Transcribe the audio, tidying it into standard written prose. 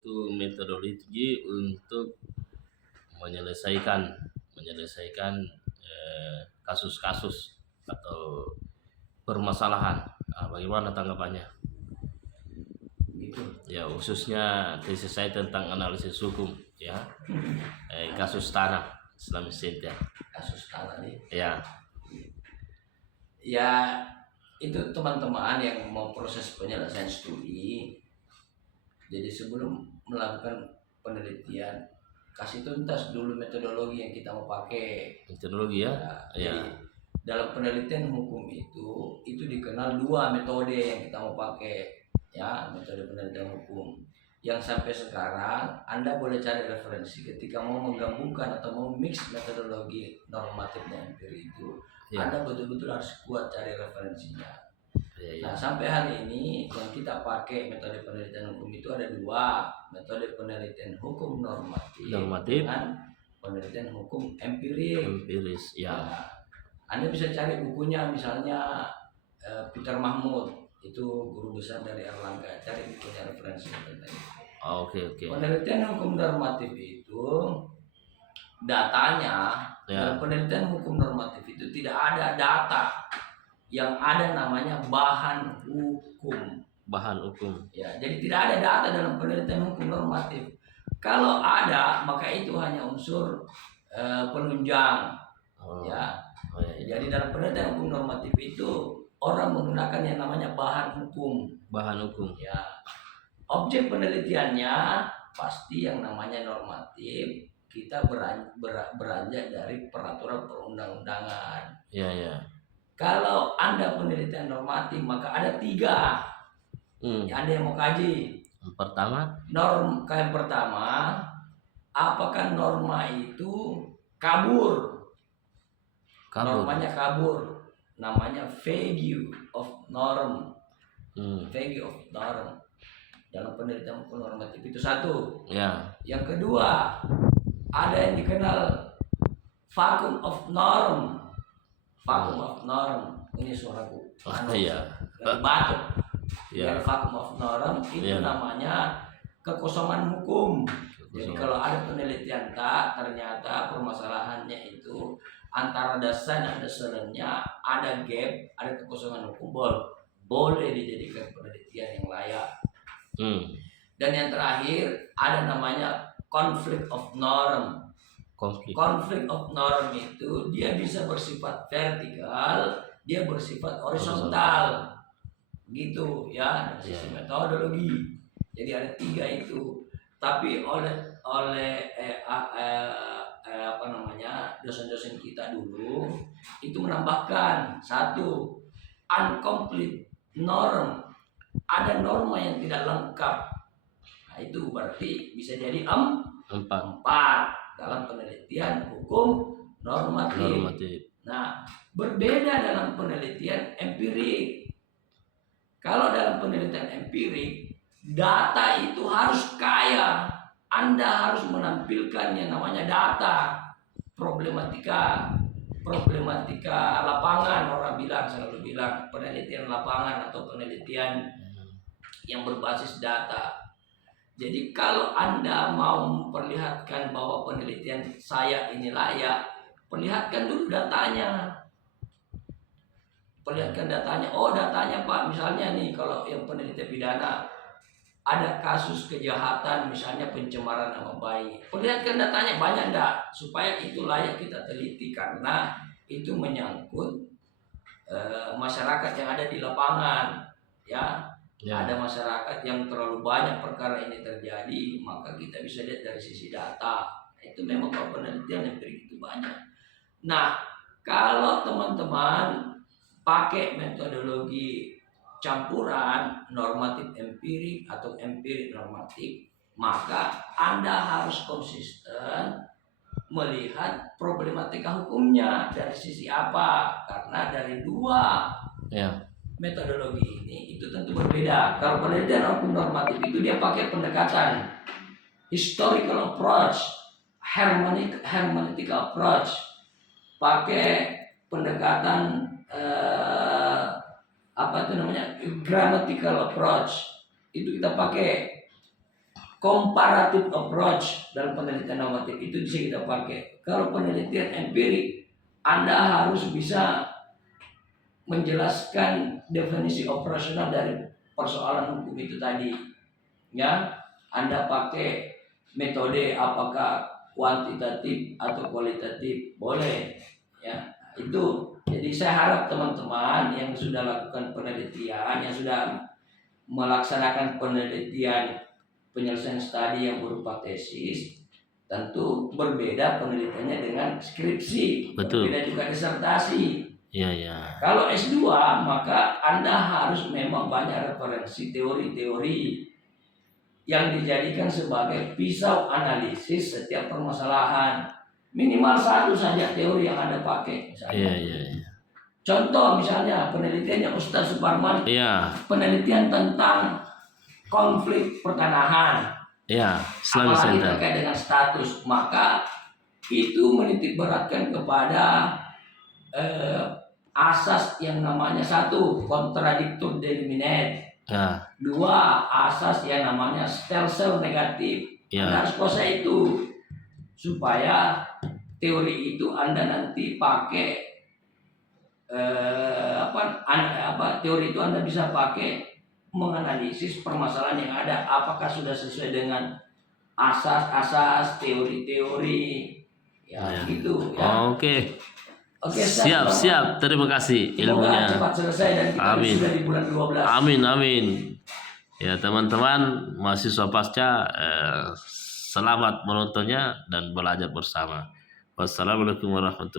Itu metodologi untuk menyelesaikan menyelesaikan kasus-kasus atau permasalahan. Bagaimana tanggapannya? Gitu. Ya, khususnya tesis saya tentang analisis hukum, ya, kasus tanah Islamic State, ya. Kasus tanah nih. Ya, Ya itu teman-teman yang mau proses penyelesaian studi. Jadi sebelum melakukan penelitian, kasih tuntas dulu metodologi yang kita mau pakai. metodologi, ya. Ya. Jadi dalam penelitian hukum itu dikenal dua metode yang kita mau pakai, ya, metode penelitian hukum. Yang sampai sekarang Anda boleh cari referensi ketika mau menggabungkan atau mau mix metodologi normatif dan empirik itu, Ya. Anda betul-betul harus kuat cari referensinya. Ya, Nah, sampai hari ini yang kita pakai metode penelitian hukum itu ada dua, metode penelitian hukum normatif dengan penelitian hukum empiris, ya. Nah, Anda bisa cari bukunya, misalnya Peter Mahmud, itu guru besar dari Erlangga, cari bukunya referensi tentang itu. Oke. Penelitian hukum normatif itu datanya, Ya. dalam penelitian hukum normatif itu tidak ada data, yang ada namanya bahan hukum. Ya, jadi tidak ada data dalam penelitian hukum normatif. Kalau ada, maka itu hanya unsur penunjang. Ya. Jadi dalam penelitian hukum normatif itu orang menggunakan yang namanya bahan hukum. Ya. Objek penelitiannya pasti yang namanya normatif. Kita beranjak dari peraturan perundang-undangan. Ya. Kalau Anda penelitian normatif, maka ada 3 yang Anda yang mau kaji. Yang pertama, yang pertama, apakah norma itu kabur? Normanya kabur, namanya vague of norm. Vague of norm dalam penelitian hukum normatif itu satu. Ya. Yang kedua, ada yang dikenal vacuum of norm. Vacuum of norm, ini suaraku. Iya. Batuk. Ya. Yang vacuum of norm itu namanya kekosongan hukum. Jadi kalau ada penelitian ternyata permasalahannya itu antara dasar dan dasarnya ada gap, ada kekosongan hukum, boleh dijadikan penelitian yang layak. Dan yang terakhir ada namanya conflict of norm. Conflict of norm itu dia bisa bersifat vertikal, dia bersifat horizontal, gitu ya, dari sisi metodologi. Jadi ada 3 itu. Tapi oleh dosen-dosen kita dulu itu menambahkan 1, incomplete norm. Ada norma yang tidak lengkap. Nah, itu berarti bisa jadi 4 dalam penelitian hukum normatif. Nah, berbeda dalam penelitian empirik. Kalau dalam penelitian empirik, data itu harus kaya. Anda harus menampilkan yang namanya data, problematika lapangan. Orang selalu bilang penelitian lapangan atau penelitian yang berbasis data. Jadi kalau Anda mau memperlihatkan bahwa penelitian saya ini layak, perlihatkan dulu datanya. Perlihatkan datanya. Oh, datanya Pak, misalnya nih kalau yang penelitian pidana ada kasus kejahatan, misalnya pencemaran nama baik. Perlihatkan datanya banyak enggak, supaya itu layak kita teliti, karena itu menyangkut masyarakat yang ada di lapangan, ya. Ada masyarakat yang terlalu banyak perkara ini terjadi, maka kita bisa lihat dari sisi data. Itu memang kalau penelitian yang begitu banyak. Nah, kalau teman-teman pakai metodologi campuran normatif empirik atau empirik normatif, maka Anda harus konsisten melihat problematika hukumnya dari sisi apa, karena dari 2 metodologi ini itu tentu berbeda. Kalau penelitian hukum normatif itu dia pakai pendekatan historical approach, hermeneutical approach, pakai pendekatan grammatical approach. Itu kita pakai comparative approach dalam penelitian normatif itu bisa kita pakai. Kalau penelitian empirik, Anda harus bisa menjelaskan definisi operasional dari persoalan hukum itu tadi. Ya, Anda pakai metode apakah kuantitatif atau kualitatif, boleh. Ya, itu. Jadi saya harap teman-teman yang sudah lakukan penelitian, yang sudah melaksanakan penelitian penyelesaian studi yang berupa tesis, tentu berbeda penelitiannya dengan skripsi, Betul. berbeda juga disertasi. Iya. Kalau S2 maka Anda harus memang banyak referensi teori-teori yang dijadikan sebagai pisau analisis setiap permasalahan. Minimal satu saja teori yang Anda pakai misalnya. Iya. Contoh misalnya penelitiannya Ustaz Suparman, Iya. penelitian tentang konflik pertanahan, Iya, Islamic apalagi Center. terkait dengan status, maka itu menitik beratkan kepada asas yang namanya satu, contradictor delimited, Ya, dua, asas yang namanya stel negatif. Ya. Anda harus kuasai itu supaya teori itu Anda nanti pakai teori itu Anda bisa pakai menganalisis permasalahan yang ada, apakah sudah sesuai dengan asas-asas teori-teori ya. Gitu ya. Oke. Oke, Siap. Terima kasih Semoga ilmunya. cepat selesai dan kita Amin. sudah di bulan 12. Amin. Ya teman-teman mahasiswa pasca, selamat menontonnya dan belajar bersama. Wassalamualaikum warahmatullahi wabarakatuh.